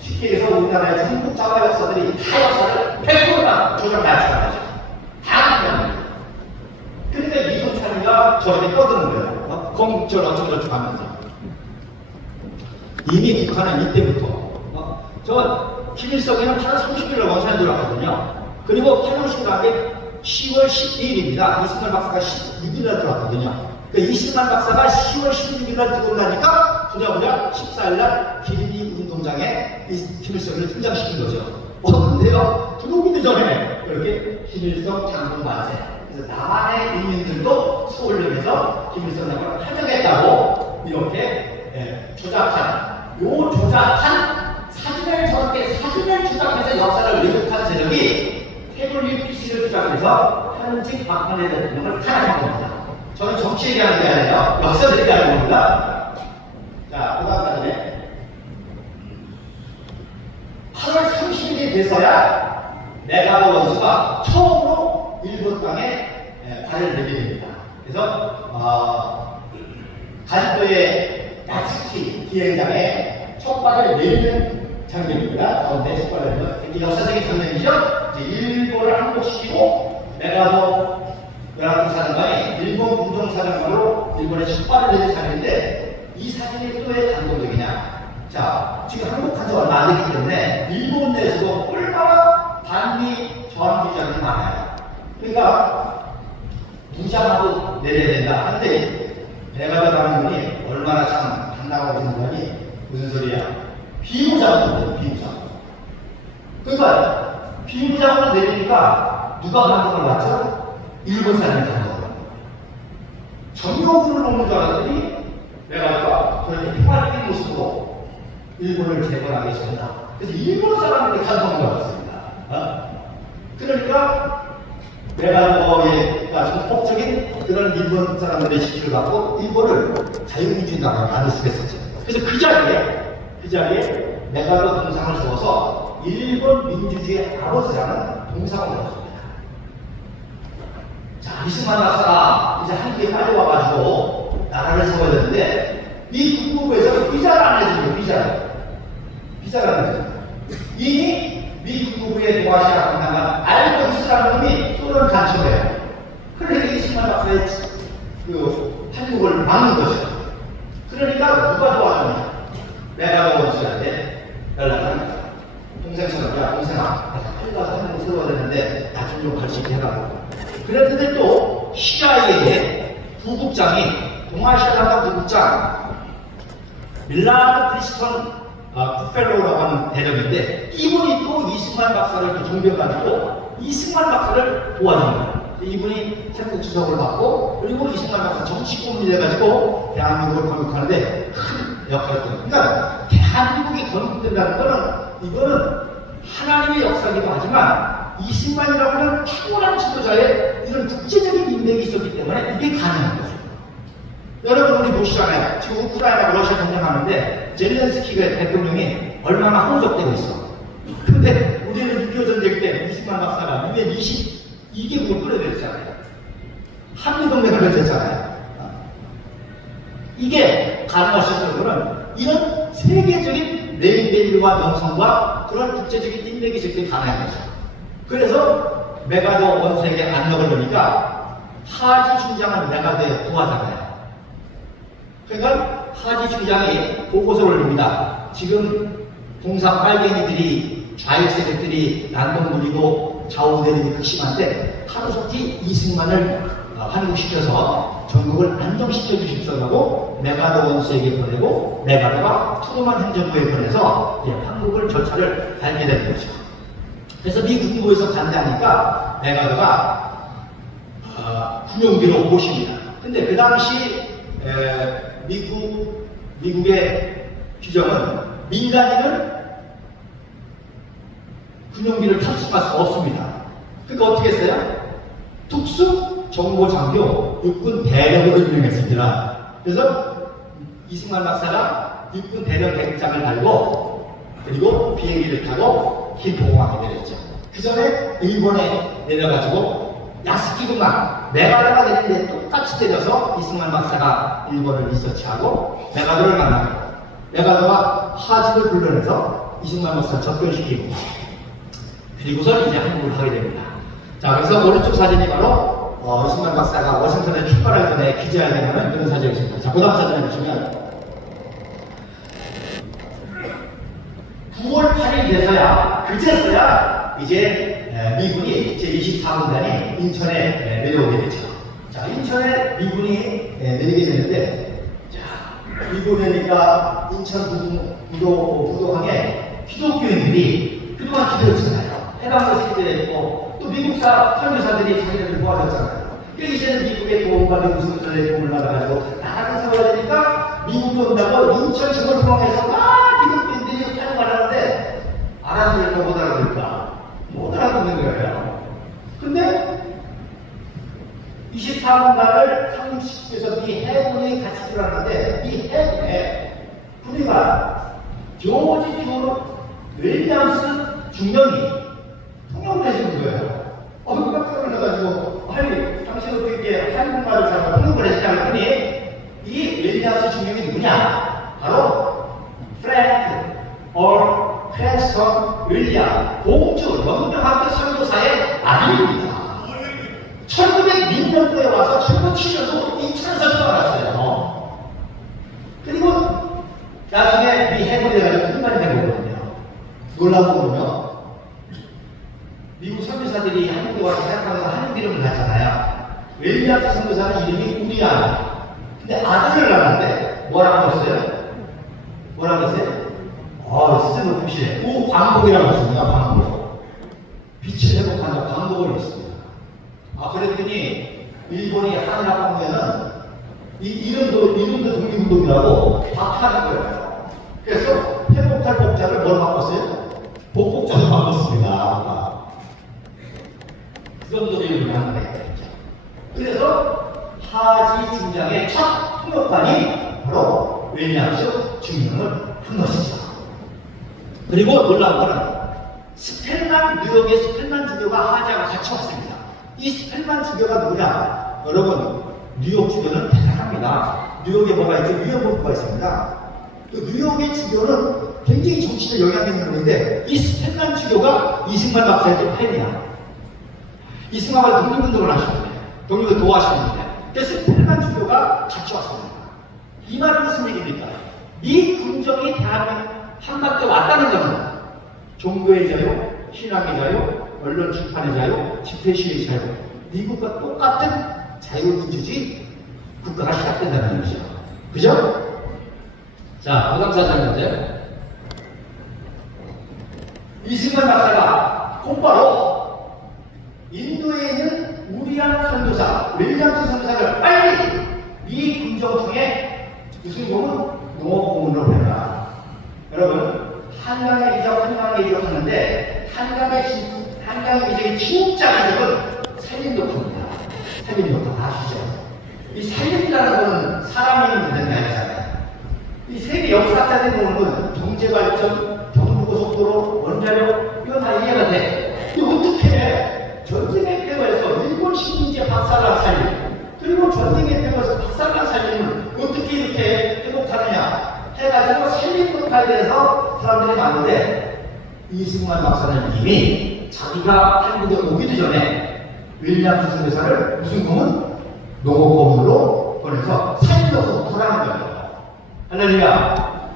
쉽게 해서 우리나라의 중국 자화 역사들이 다 역사를 100%다 조작 맞춰간 거죠. 다 그냥. 그러니까 이승찬이가 저렇게 떠드는 거예요. 공절 어쩌고저쩌고 하면서. 이미 북한은 이때부터 저 김일성이는 8월 30일에 원산에 들어왔거든요. 그리고 8월 10일에 10월 12일입니다. 이승만 박사가 16일날 들어왔거든요. 그 이승만 박사가 10월 16일날 들어오니까 부랴부랴 14일날 기린이 운동장에 김일성을 등장시킨 거죠. 근데요, 들어오기도 전에 이렇게 김일성 장군 만세. 그래서 남한의 인민들도 서울역에서 김일성 장군을 환영했다고 이렇게 조작한 사진을 저렇게 사진을 조작해서 역사를 왜곡한 세력이 태블릿 PC를 주장해서 현직 박근혜 대통령을 탄핵한 겁니다. 저는 정치 얘기하는 게 아니라 역사를 얘기하는 겁니다. 자, 그 다음 사진에 8월 30일이 돼서야 메가더 원수가 처음으로 일본 땅에 발을 내게 됩니다. 그래서 가지도의 야츠키 비행장에 첫 발을 내리는 장면입니다. 가운데 첫 발을 내리는 역사적인 장면이죠. 일본을 항복시키고 메가더 연합군 사령관이 일본 공정사령관으로 일본에 첫 발을 내린 장면인데 이 사진이 또 왜 감동적이냐. 자, 지금 항복한 지 얼마 안 됐기 때문에 일본 내에서도 얼마나 반미 저항 주장이 많아요. 그러니까 무장하고 내려야 된다 하는데 메가더라는 분이 얼마나 참 당당하고 생각하니 무슨 소리야. 비무장으로 비무장. 그러니까 비무장으로 내리니까 누가 감독을 받죠? 일본 사람이 감독을. 전용군을 놓는 줄 알았더니 메가더가 그렇게 평화적인 모습으로 일본을 재건하겠습니다. 그래서 일본 사람들이 감동을 받았습니다. 그러니까 메가더의 전폭적인 그런 일본 사람들의 지지를 받고 일본을 자유민주주의 나라로 만들 수가 있었죠. 그래서 그 자리에 메가더 동상을 세워서 일본 민주주의의 아버지라는 동상을 세웠습니다. 자, 이승만 박사가 이제 한국에 빨리 와가지고 나라를 세워야 되는데 이 국무부에서 비자를 안 해줍니다. 비자를 안 해줍니다. 이미 미 국무부의 동아시아 강남을 알고 있으라는 놈이 소련 간첩이에요. 그러니까 이승만 박사의 그 한국을 막는 거죠. 그러니까 누가 도와주냐? 메가더 원수한테 연락을 합니다. 동생처럼, 야, 동생아, 빨리 가서 한국 세워야 되는데 나 좀 갈 수 있게 해라고. 그랬는데 또 CIA의 부국장이 동아시아 강남 부국장 밀라드 프리스턴 푸펠로라고 하는 대령인데 이분이 또 이승만 박사를 또 존경가지고 이승만 박사를 도와줍니다. 이분이 태국 주석을 받고 그리고 이승만 박사 정치고문이 돼가지고 대한민국을 건국하는데 큰 역할을 했거든요. 그러니까 대한민국이 건국된다는 이거는 하나님의 역사이기도 하지만 이승만이라고 하는 탁월한 지도자의 이런 국제적인 인맥이 있었기 때문에 이게 가능한 거죠. 여러분 우리 보시잖아요. 지금 우크라이나가 러시아 전쟁하는데 젤렌스키가 대통령이 얼마나 혼적되고 있어. 근데 우리는 6.25 전쟁 때 이승만 박사가 유엔 22개국을 끌어들였잖아요. 한미동맹을 맺었잖아요. 이게 가능할 수 있는 거는 이런 세계적인 네임밸류와 명성과 그런 국제적인 인맥이 있을 때 가능한 거죠. 그래서 메가더 원수에게 안력을 넣으니까 하지 중장은 메가더의 부하잖아요. 그러니까 하지 중장이 보고서를 올립니다. 지금 동상 빨갱이들이 좌익 세력들이 난동 부리고 좌우 대립이 극심한데 하루속히 이승만을 환국시켜서 전국을 안정시켜 주십시오라고 메가더 원수에게 보내고 메가더가 트루먼 행정부에 보내서 한국을 절차를 밟게 되는 거죠. 그래서 미 국무부에서 반대하니까 메가더가 군용기로 모십니다. 근데 그 당시 미국의 규정은 민간인은 군용기를 탈수할 수 없습니다. 그러니까 어떻게 했어요? 특수정보장교 육군 대령으로 임명했습니다. 그래서 이승만 박사가 육군 대령 백장을 달고 그리고 비행기를 타고 김포공항에 내렸죠. 그 전에 일본에 내려가지고 야스키구만 메가더가 내리는데 똑같이 때려서 이승만 박사가 일본을 리서치하고 메가더를 만나고 메가더가 하직을 불러내서 이승만 박사를 접견시키고 그리고서 이제 한국을 하게 됩니다. 자, 그래서 오른쪽 사진이 바로 이승만 박사가 워싱턴에 출발하기 전에 기자회견을 하는 그런 사진이었습니다. 자, 그 다음 사진을 보시면 9월 8일 돼서야 그제서야 이제 미군이 제24군단이 인천에 내려오게 되죠. 자, 인천에 미군이 내리게 되는데, 자, 미군이니까 인천 부도항에 기독교인들이 그동안 기도했잖아요. 해방을 세계했고 또 미국사 선교사들이 자기들을 도와줬잖아요. 그러니까 이제는 미국의 도움과 미국 선교사의 도움을 받아가지고 나라를 세워야 되니까 미국도 온다고 인천 시골 공항에서 기독교인들이 활동하는데 알아들을까 못 알아들을까? 못 알아듣는 거예요. 근데 24군단을 상륙시켜서 미 해군이 같이 들어왔는데 이 해군에 우리가 조지 윌리엄스 중령이 통역을 해주는 거예요. 깜짝 놀라가지고 아니 당신 어떻게 한국말을 잘 통역을 했냐고 했더니 이 윌리엄스 중령이 누구냐? 바로 프랭크 크랜스턴 윌리엄 공주 영등학교 선교사의 아들입니다. 1906년도에 와서 1907년도 인천에서 태어났어요. 그리고 나중에 미 해군에 가지고 훈련이 된 거거든요. 놀라운 거는요. 미국 선교사들이 한국에 와서 생각하면서 한국 이름을 갖잖아요. 윌리엄스 선교사는 이름이 우리아나. 근데 아들을 낳았는데 뭐라고 했어요? 뭐라고 했어요? 스스로 높으시네. 우광복이라고 했습니다. 광복. 빛을 회복한다. 광복을 했습니다. 그랬더니 일본이 한일합방면은 이 이름도 독립운동이라고 박하는 거예요. 그래서 회복할 복자를 뭘 바꿨어요? 복복자로 바꿨습니다. 그 정도로 이름을 하는 거예요. 그래서 하지 중장의 첫 통역관이 바로 윌리엄스 중령을 한 것이죠. 그리고 놀라운 거는 뉴욕의 스펠만 주교가 하지하고 같이 왔습니다. 이 스펠만 주교가 누구냐? 여러분, 뉴욕 주교는 대단합니다. 뉴욕에 뭐가 있죠? 뉴욕 본부가 있습니다. 그 뉴욕의 주교는 굉장히 정치적 영향이 있는 분인데 이 스펠만 주교가 이승만 박사의 팬이야. 이승만 박사 독립운동을 하셨는데 독립을 도와하셨는데 그래서 스펠만 주교가 같이 왔습니다. 이 말은 무슨 얘기입니까? 이 군정이 대한민국 한반도에 왔다는 것은 종교의 자유, 신앙의 자유, 언론 출판의 자유, 집회 시위의 자유, 미국과 똑같은 자유민주주의 국가가 시작된다는 것이죠. 그죠? 자, 그 다음 사장인데 이승만 박사가 곧바로 인도에 있는 우리안 선교사, 윌리엄스 선교사를 빨리 이 군정청에 무슨 공은 농업공문으로 보낸다. 여러분, 한강의 기적 하는데 한강의 기적의 진짜 기적은 살림도입니다. 살림도 아시죠? 이 살림이라는 것은 사람이 문제가 아니잖아요. 이 세계 역사자들 보면 경제발전, 경부고속도로, 원자력 이건 다 이해가 돼. 근데 어떻게 전쟁의 때에서 일본 식민지에 박살난 살림 그리고 전쟁의 때에서 박살난 살림을 어떻게 이렇게 회복하느냐 해가지고 살림도까지 대해서 사람들이 많은데 이승만 박사는 이미 자기가 한국에 오기도 전에 윌리엄스 선교사를 무슨 공은 농업공으로 보내서 살림도서 돌아가는 거예요. 할렐루야.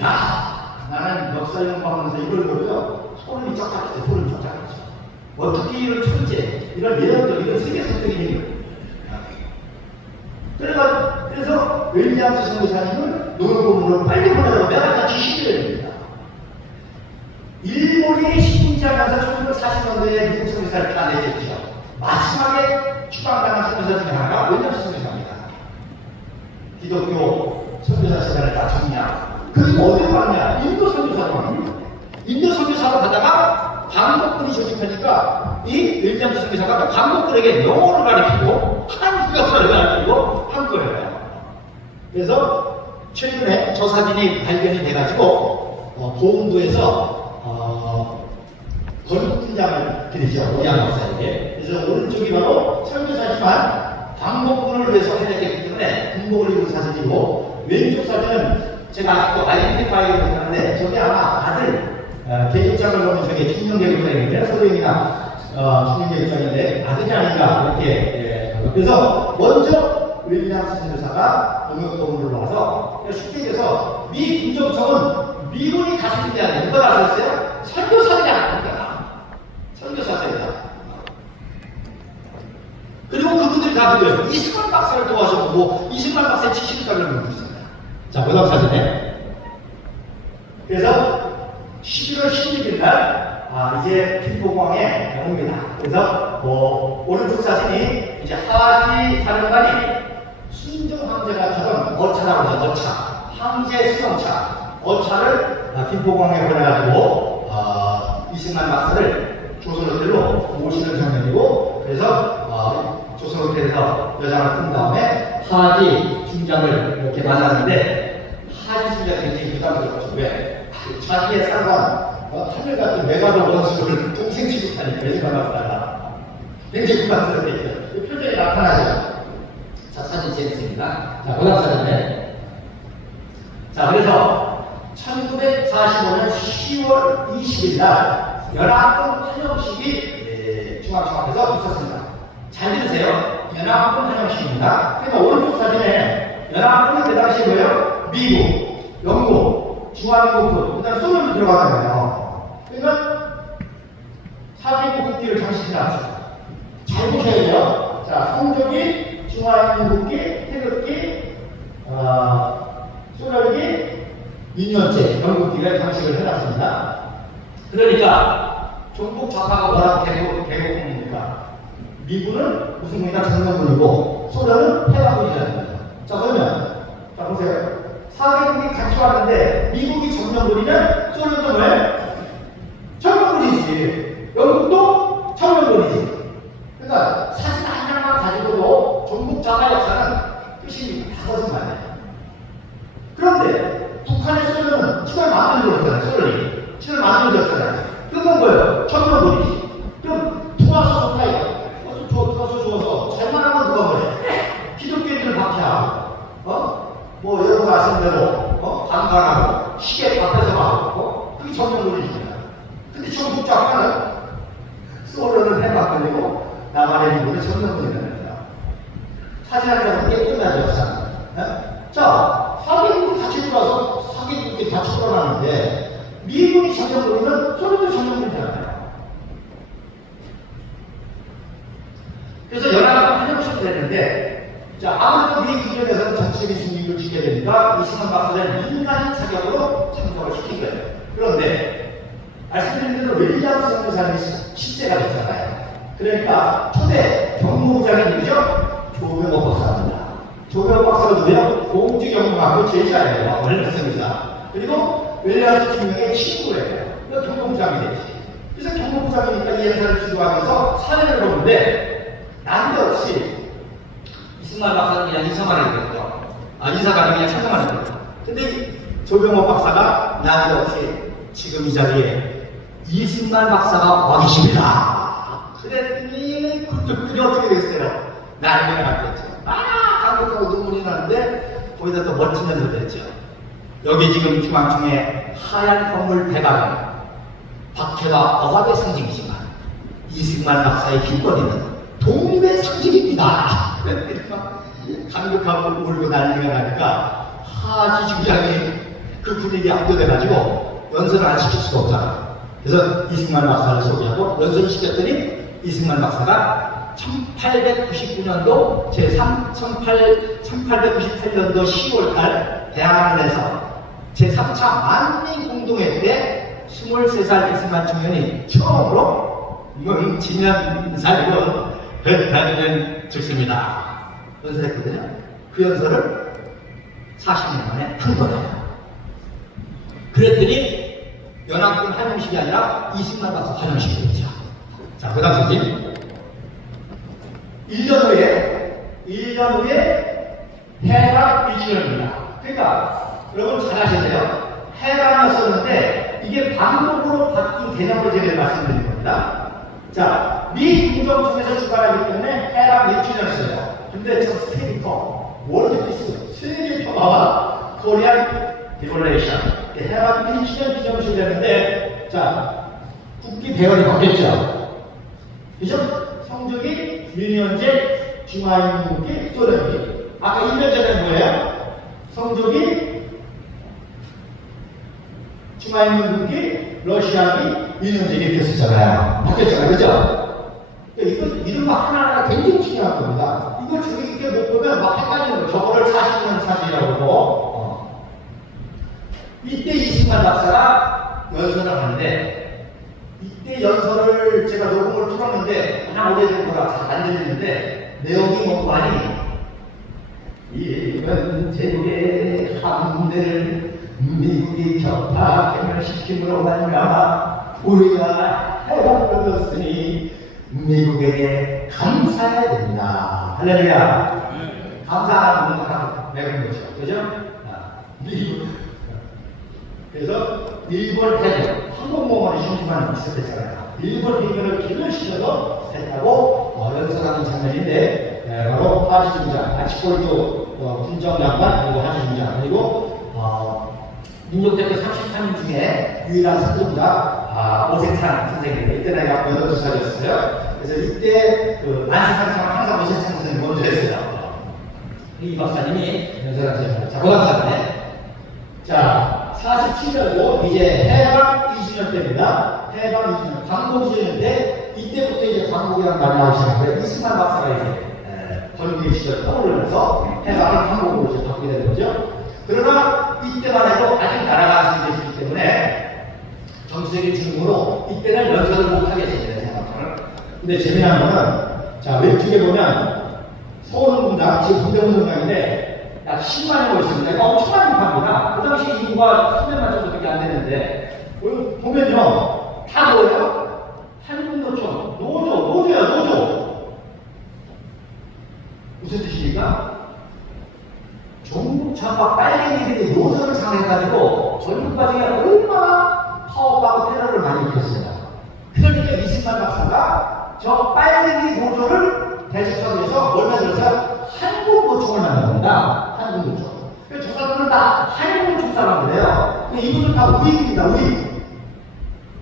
야, 나는 역사 연구하면서 이걸 보고요 소름이 쫙쫙했어요. 소름이 쫙쫙했죠. 어떻게 이런 천재, 이런 예언적, 이런 세계사적인 힘을 그래서 윌리엄스 선교사님을 노동부문으로 빨리 보내라고 내가 지시를 해줍니다. 일본이 식민지하면서 1940년대에 미국 선교사를 다 내줬죠. 마지막에 추방당한 선교사 중에 하나가 윌리엄스 선교사입니다. 기독교 선교사 시간을 다 정리하고. 그리고 어디로 갔냐? 인도 선교사로 갑니다. 인도 선교사로 가다가 광복군이 조직하니까 이 윌리엄스 선교사가 또 광복군에게 영어를 가르치고 한국어를 가르치고 한 거예요. 그래서 최근에 저 사진이 발견이 돼가지고 보험부에서 건국훈장을 드리죠. 오양 박사에게. 그래서 오른쪽이 바로 선교사지만 광복군을 위해서 해냈기 때문에 군복을 입은 사진이고, 왼쪽 사진은 제가 아직도 아이덴티파이를 못하는데 저게 아마 아들 계급장을 보면 저게 중년계급장인데 소령이나 중년계급장인데 아들이 아닌가 이렇게 그래서 먼저 윌리엄스 선교사가 동역도문으로 와서 쉽게 얘기해서 미 군정청은 미군이 가슴 게 아니라 누가 가졌어요? 선교사들이 아닙니다. 선교사들이다. 그리고 그분들이 다 누구예요? 이승만 박사를 도와주고 이승만 박사의 지식을 따르는 분이 있습니다. 자, 그 다음 사진에. 그래서 11월 16일 날, 이제 김포공항에 옵니다. 그래서, 오른쪽 사진이 이제 하지 사령관이 순정 황제가 타던 어차라고 하죠, 어차. 황제 수영차. 어차를 김포공항에 보내가지고, 이승만 박사를 조선호텔로 모시는 장면이고, 그래서, 조선호텔에서 여장을 푼 다음에 하지 중장을 이렇게 만났는데, 하지 중장이 굉장히 부담스럽죠. 왜? 자기의 상관, 하늘 같은 메가로 원수를 동생 취급하니까 이승만 박사가 굉장히 부담스럽게 있죠. 표정이 나타나죠. 자, 사진 재밌습니다. 자, 그다음 사진에. 자, 그래서 1945년 10월 20일 날 연합군 환영식이 중앙청앞에서 있었습니다. 잘 들으세요. 연합군 환영식입니다. 그러니까 오른쪽 사진에 연합군은 그 당시에 뭐예요? 미국, 영국, 중화민국군, 그 다음에 소련도 들어가잖아요. 그러니까 사개국 국기를 장식해놨죠. 잘 보셔야 돼요. 자, 성적이, 중화민국기, 태극기, 소련기, 인연체, 영국기가 장식을 해놨습니다. 그러니까 종북 좌파가 뭐라고 개국군입니까? 미군은 무슨 군이나 정명군이고 소련은 해방군이라는 거예요. 자, 그러면 자 보세요. 사개국이 같이 왔는데 미국이 정명군이면 소련도 왜? 정명군이지. 영국도 정명군이지. 그러니까 사진 한 장만 가지고도 종북 좌파 역사는 끝이 다섯은 맞아요. 그런데 북한의 소련은 칠을 만들어줬잖아요. 소련이 칠을 만들어줬잖아요. 그건 뭐예요? 정명군이지. 그럼 도와서 좋다요. 도와서 좋아서 잘만 하면 누가 그래? 기독교인들을 박해하고 뭐 여러분 아시는 대로 반관하고 시계 밖에서 하고 그게 정명군이잖아요. 근데 중국 좌파는 소련을 해방하려고 나만의 미국을 정명군이라는 거야. 사진 한 장은 꽤 끝나죠. 자, 사개국이 같이 들어와서 사개국이 다 출발하는데 미군이 정명군이면 소련도 정명군이잖아요. 그래서 연합군 환영식이 됐는데, 자, 아무래도 미 기존에서는 정치적인 중립을 지켜야 되니까 이승만 박사는 민간인 자격으로 참석을 시킨 거예요. 그런데 말씀드린 대로 윌리엄스 선교사님이 실제가 됐잖아요. 그러니까 초대 경무부장이 누구죠? 조병호 박사입니다. 조병호 박사가 누구예요? 공주경무학교 제자예요. 원래 선교사. 그리고 윌리엄스 중명의 친구예요. 그래서 경무부장이 됐지. 그래서 경무부장이니까 이 행사를 주도하면서 사례를 보는데 난데없이 이승만 박사는 그냥 인사만 해도 되겠죠. 인사가 아니라 그냥 참석만 해도 되겠죠. 근데 조병호 박사가 난데없이 지금 이 자리에 이승만 박사가 와 계십니다. 그랬더니 그게 어떻게 됐어요? 난리가 났겠죠. 감격하고 눈물이 나는데 거기다 또 멋진 연설을 했죠. 여기 지금 중앙청에 하얀 건물 대각은 박해와 억압의 상징이지만 이승만 박사의 길거리는 독립의 상징입니다. 감격하고 울고 난리가 나니까 하지 중장이 그 분위기에 압도돼가지고 연설을 안 시킬 수가 없잖아. 그래서 이승만 박사를 소개하고 연설을 시켰더니 이승만 박사가 1899년도 제3 1898년도 10월달 대한항에서 제3차 만민공동회 때 23살 이승만 청년이 처음으로 지면사리로 뱉어내는 즉습니다. 연설했거든요. 그 연설을 40년 만에 한 거예요. 그랬더니 연합군 환영식이 아니라 이승만 박사 환영식이었죠. 자, 그 다음 선생님. 1년 후에 해방 2주년입니다. 그러니까 여러분 잘 아시세요? 해방이었었는데 이게 반복으로 바뀐 개념으로 제가 말씀드린 겁니다. 자, 미 공정청에서 주관하기 때문에 해방 1주년이었어요. 근데 저 스테이커, 월드 피스, 세계 평화와 코리안 리버레이션, 해방 1주년 기념식을 했는데, 자, 국기 배열이 바뀌었죠. 그죠? 성적이 유니언제, 중화인민국기, 소련기. 아까 1년 전에 뭐예요? 성적이 중화인민국기, 러시아기, 유니언제기 이렇게 썼잖아요. 바뀌었잖아요. 그죠? 이거 이런 거 하나하나 굉장히 중요한 겁니다. 이걸 주의 깊게 못 보면 막 헷갈리는 거예요. 저거를 40년 사진이라고 그러고. 이때 이승만 박사가 연설을 하는데, 이때 연설을 제가 녹음을 틀었는데 워낙 오래된 거라 잘 안 들리는데 내용이 뭐고 하니, 이건 제국의 함대를 미국이 격파 개멸시킴으로 말미암아 우리가 해방되었으니 미국에게 감사해야 됩니다. 할렐루야. 감사하는 거라고 내는 거죠. 그죠? 미국. 그래서 일본 해군, 항공모함이 심심한 있었잖아요. 일본 해군을 기능시켜서 했다고 연설하는 장면인데, 바로 하지중장, 아치콜도 군정장관, 그리고 하지중장, 그리고 민족대표 33인 중에 유일한 선조입니다. 오세창 선생님, 이때 내가 8살이었어요. 그래서 이때 만세상창을 항상 오세창 선생님 먼저 했어요. 이 박사님이 연설하셨습니다. 자, 고맙습니다. 자, 47년도 이제 해방 20년 때입니다. 해방 20년, 광복 20년인데 이때부터 이제 광복이라는 말이 나오기 시작해요. 이승만 박사가 이제 건국 시절 떠오르면서 해방을 광복으로 이제 바뀌게 되는 거죠. 그러나 이때만 해도 아직 나라가 승리했기 때문에 전세계 중으로 이때는 연설을 못하게 됩니다. 생각을. 근데 재미난 거는, 자, 왼쪽에 보면 서울운동장, 지금 군대운동장인데 약 10만이 모였습니다. 이거 엄청난 인파입니다. 그 당시 인구가 300만 정도밖에 안 되는데, 보면요, 다 뭐예요? 한국노총, 노조야, 노조. 무슨 뜻입니까? 종북차와 빨갱이들이 노조를 상해가지고 전국 과정에 얼마나 파업하고 테러를 많이 일으켰어요. 그러니까 이승만 박사가 저 빨갱이 노조를 대적하기 위해서 얼마 들어서 한국노총을 만든 겁니다. 한국노총. 저 사람들은 다 한국노총 사람들이에요. 이분은 다 우익입니다, 우익.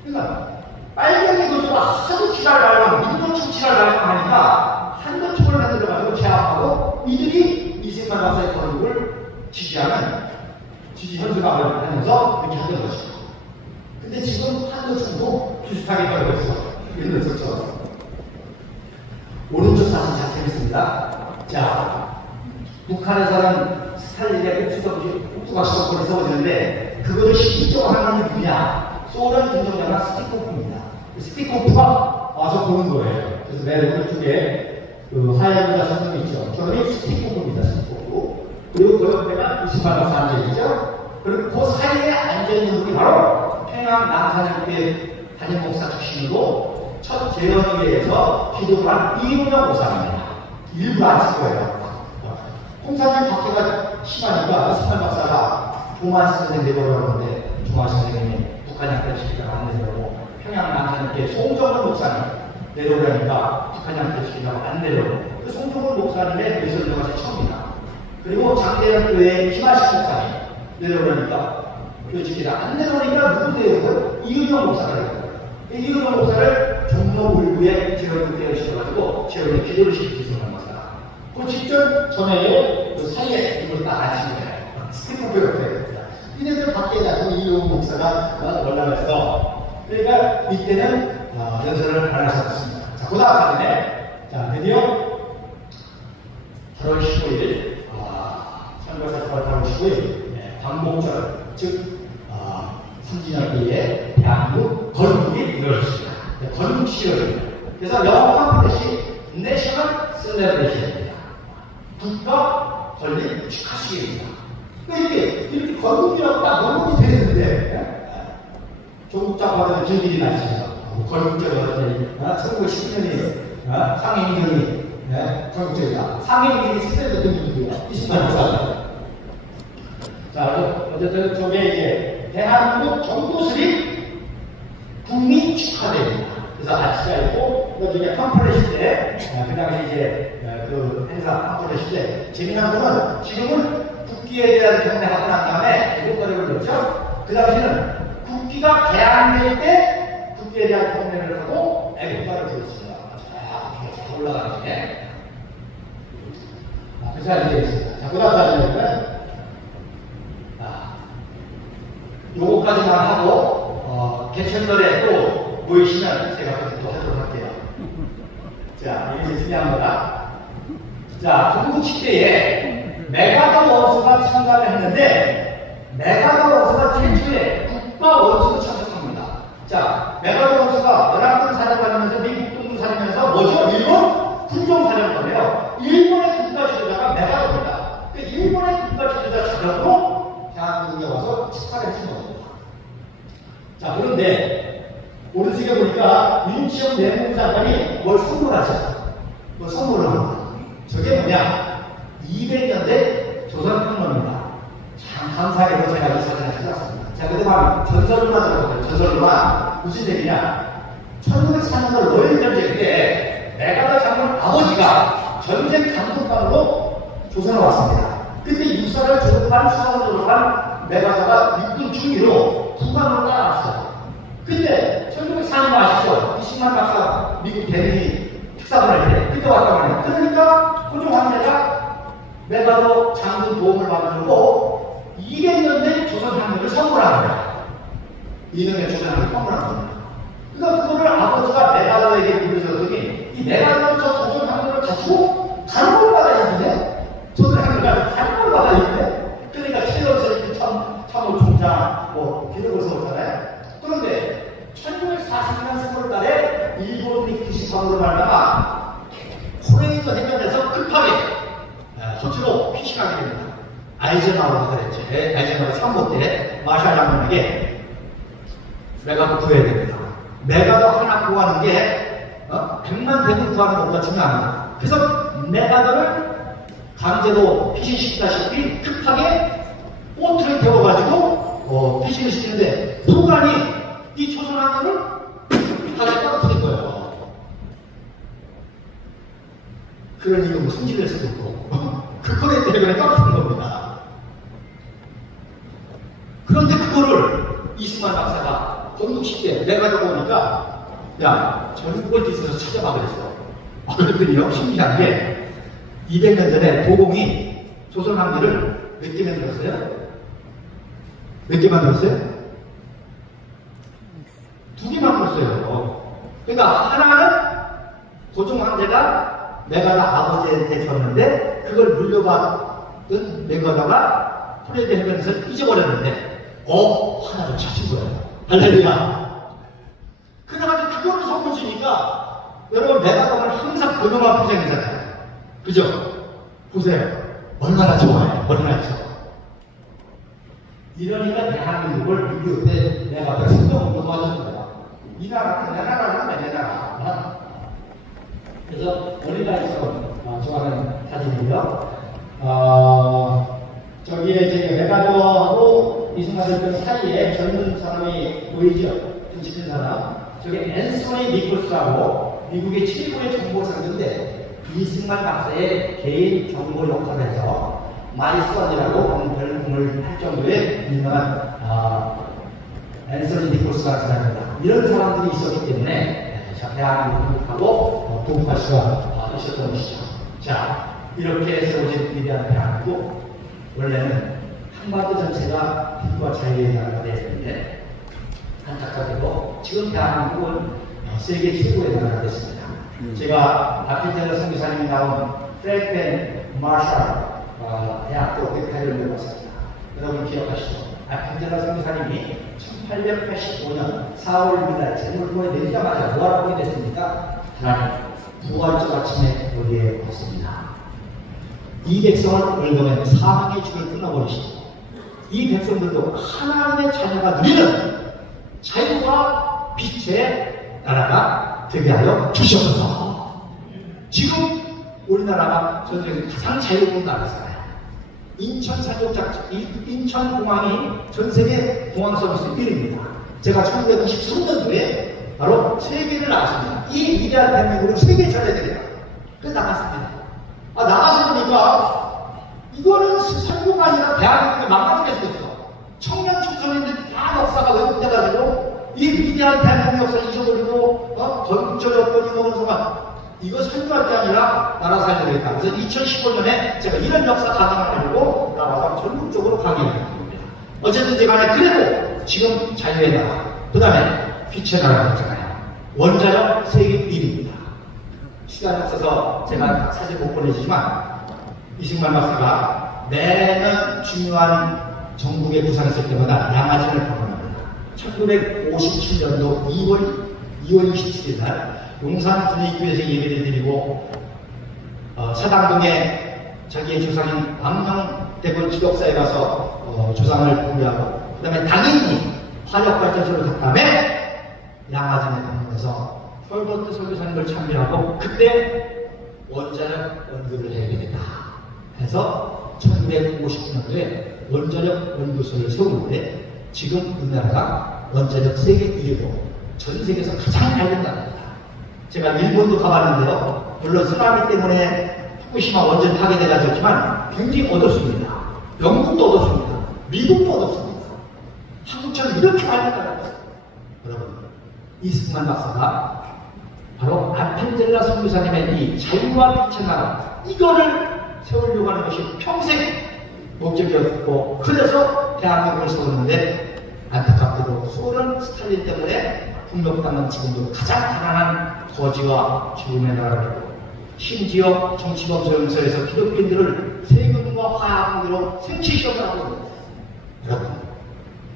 그러니까 빨갱이 노조가 하도 지랄 발광, 민노총 지랄 발광하니까 한노총을 만들어가지고 제압하고 이들이 이승만 박사의 권력을 지지하는 지지 현수막을 하면서 이렇게 하는 것이죠. 근데 지금 한노총도 비슷하게 하고 있어. 예를 들어서 오른쪽 사진 잘 재밌습니다. 자, 북한에서는 스탈린의 옥수가 시작권이 세워지는데 그거를 실질적으로 하는 게 누구냐? 소련 군정장관 스티코프입니다. 스티코프가 와서 보는 거예요. 그래서 맨 오른쪽에 하얀 모자 선생님 있죠. 저는 스티코프입니다. 스티코프. 그리고 그 옆에가 이승만 박사 앉아있죠. 그리고 그 사이에 앉아있는 분이 바로 평양 남산협회 담임 목사 출신으로 첫 재헌의회에서 기도를 한 이문영 목사입니다. 일부러 안 쓸 거예요. 홍사님 박해가 심하니까 이승만 박사가 조만 선생님 내려오는데 조만 선생님이 북한 양태시키다가 안 내려오고 평양 남산협회 송정훈 목사님 내려오려니까 북한 양태시키다가 안 내려오고 그 송정훈 목사님의 외설교가 처음이다. 그리고 장대현교회 김하식 목사님 내려오려니까 교직이다 안 내려오니까 누구 내려오고 이은영 목사가 되고 이은영 목사를 종로 울구에 재헌을 대여시켜가지고 재헌에 기도를 시키기 합니다. 그 직전 전에 그 사이에 이걸 딱 앉힌 거예요. 스티커프 옆에. 이네들 밖에 나서 이은영 목사가 올라가서 그러니까 이때는 연설을 안 하셨습니다. 자, 그 다음 사진에 자, 드디어 8월 15일 19일 광복절, 즉 3주년기에 대한민국 건국이 이루어졌습니다. 건국 시절입니다. 그래서 영어로 뜻이 내셔널 셀레브레이션입니다. 국가 건립 축하식입니다. 이렇게 건국이라고 딱 명목이 되는데 조국 장관은 길길이 나시죠. 건국절은 1910년에 상해인경이 건국절이다. 상해인경이 스탠드 등기고요. 20만 자, 어쨌든 저게 이제 대한민국 정부수립 국민 축하대회입니다. 그래서 아치가 있고, 그 중에 팜플렛일 때, 그 당시 이제 그 행사 팜플렛일 때, 재미난 거는 지금은 국기에 대한 경례하고 난 다음에 이것거리를 그렸죠. 그 당시는 국기가 개항될 때 국기에 대한 경례를 하고 애국가를 불렀습니다. 자, 올라가는 중에. 그 사진이 있습니다. 자, 그 다음 사진은 요거까지만 하고 개천절에 또 모이시면 제가 또 하도록 할게요. 자, 이게 중요한 거다. 자, 건국식대에 메가더 원수가 참가를 했는데 메가더 원수가 최초에 국가 원수로 참석합니다. 자, 메가더 원수가 연합군 사령을 하면서 미국 동부 사령하면서 뭐죠? 일본 군종 사령을 하네요. 일본의 국가 지도자가 메가더입니다. 그 일본의 국가 지도자 자격으로 대한민국에 와서 축하를 해준 겁니다. 자, 그런데 오른쪽에 보니까 윤치영 내무부 장관이 뭘 선물하죠? 뭘 선물을 합니다. 저게 뭐냐? 200년대 조선평론입니다. 참 감사하게도 제가 이 사진을 찾았습니다. 자, 그동안 전설로만 들어보세요. 전설로만 무슨 얘기냐? 1904년도 로열 전쟁 때 메가더 장군 아버지가 전쟁 감독관으로 조선에 왔습니다. 그때 육사를 졸업한 수사를 졸업한 메가더가 육군 중위로 북한으로 따라왔어요. 근데 1904년 아시죠? 20만 박사 미국 대민이 특사분할 때 그때 왔단 말이에요. 그러니까 고종 황제가 메가더 장군 도움을 받아주고 200년대 조선 항력을 선물한 거예요. 200년대 조선 항력을 선물한 겁니다. 그러니까 그거를 아버지가 메가더에게 물려줬더니 이 메가더는 저 조선 항력을 가지고 간호를 받아야 되는데 조선 항력을 간호를 받아야 되는데 그러니까 최연세 참모 총장 기록을 세웠잖아요. 그런데 1940년 3월 달에 일본 미키시 사고로 말다가 호레이도 해변에서 급하게 호주로 피신하게 됩니다. 아이젠하워가 그랬죠. 아이젠하워 참모 때 마샬 장군에게 메가더 구해야 됩니다. 메가더 하나 구하는 게 100만 대군 구하는 것 같지는 않아요. 그래서 메가더를 강제로 피신시키다시피 급하게 보트를 태워가지고 피신을 시키는데 소관이 이 조선왕들을 바다에 떨어뜨린 거예요. 그러니 이거 뭐 승질낼 수도 없고 그거에 때문에 떨어뜨린 겁니다. 그런데 그거를 이승만 박사가 건국식 때 내가 보니까 야 전국을 뒤에서 찾아봐 그랬어. 그랬더니요 신기한 게 200년 전에 도공이 조선왕들을 몇 개 만들었어요? 몇 개 만들었어요? 2개 만들었어요. 그러니까 하나는 고종 황제가 메가더 아버지한테 줬는데 그걸 물려받은 메가더가 프레드 해변에서 잊어버렸는데 하나를 찾은 거예요. 할렐루야. 그래가지고 그거를 선물 주니까 여러분 메가더는 항상 근엄한 표정이잖아요. 그죠? 보세요. 얼마나 좋아요. 얼마나 좋아. 이러니까 대한민국을 6.25 때 내가 그 생명을 도와준 거야. 이 나라는 내 나라는 내 나라. 그래서 어린아이에서 좋아하는 사진이고요. 저기에 지금 메가더하고 이승만 대통령 사이에 젊은 사람이 보이죠? 큰 사람. 저게 앤서니 니콜스라고 미국의 최고의 정보상인데 이승만 박사의 개인 정보 역할에서 마리스원이라고 별명을 할 정도의 유명한 앤서니 니콜스라는 사람입니다. 이런 사람들이 있었기 때문에 대한민국하고 동북아 수가 있었던 것이죠. 자, 이렇게 해서 오신 위대한 대한민국, 원래는 한반도 전체가 빛과 자유의 나라가 되었는데 안타깝게도 지금 대한민국은 세계 최고의 나라가 됐습니다. 제가 아키테르 선교사님이 나온 프랭크 앤 마샬 대학교 백화를 배웠습니다. 대통령이 1885년 4월 1일 날 재물권에 내리자마자 뭐하라고 하게 됐습니까? 하나님 부활절 아침에 여기에 왔습니다. 이 백성을 얼거면 사망의 줄을 끊어버리시고 이 백성들도 하나님의 자녀가 누리는 자유와 빛의 나라가 되게 하여 주시옵소서. 지금 우리나라가 전 세계에서 가장 자유로운 나라잖아요. 인천공항이 전 세계 공항 서비스 1위입니다. 제가 1993년도에 바로 세계를 나갔습니다. 이 위대한 대한민국을 세계에 전해야 됩니다. 그래서 나갔습니다. 나가서 보니까 이거는 설교가 아니라 대한민국이 망가뜨릴 수 있어. 청년 청소년들이 다 역사가 왜곡돼가지고 이 위대한 대한민국 역사를 잊어버리고 건국절이 어떤 이거는 순간 이거 설교할 게 아니라 나라 살려야 되겠다. 그래서 2015년에 제가 이런 역사 가정을 하려고 나와서 전국적으로 강의를 했습니다. 어쨌든 간에 그래도 지금 자유의 나라, 그 다음에 빛의 나라가 있잖아요. 원자력 세계 1위입니다. 시간이 없어서 제가 사진 못 보내주지만 이승만 박사가 매년 중요한 전국에 부상했을 때마다 양아진을 방문합니다. 1957년도 2월 27일 날 용산 군의교에서 예배를 드리고 사당동에 자기의 조상인 왕명대군 지독사에 가서 조상을 공개하고 그 다음에 당연히 화력발전소를 갔 다음에 양아진에 방문해서 헐버트 설교사님을 참배하고 그때 원자력 연구를 해야 되겠다 해서 1959년도에 원자력 연구소를 세우는데 지금 우리나라가 원자력 세계 1위로 전 세계에서 가장 밝은 나라입니다. 제가 일본도 가봤는데요. 물론 쓰나미 때문에 후쿠시마 원전 파괴되가 됐지만 굉장히 어둡습니다. 영국도 어둡습니다. 미국도 어둡습니다. 한국처럼 이렇게 밝은 나라입니다. 여러분, 이승만 박사가 바로 아펜젤라 선교사님의 이 자유와 빛의 나라 이거를 세우려고 하는 것이 평생 목적이었고 그래서 대한민국을 세웠는데 안타깝게도 소련 스탈린 때문에 북녘땅은 지금도 가장 가난한 거지와 죽음의 나라고 심지어 정치범소연서에서 기독교인들을 세금과 화학무기로 생체시험을 하고 있습니다. 여러분,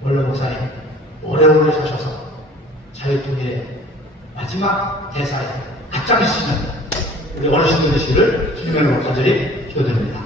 원래 목사님 오래오래 사셔서 자유통일의 마지막 대사에 앞장서시면 우리 어르신들 되시기를 주님의 간절히 기도드립니다.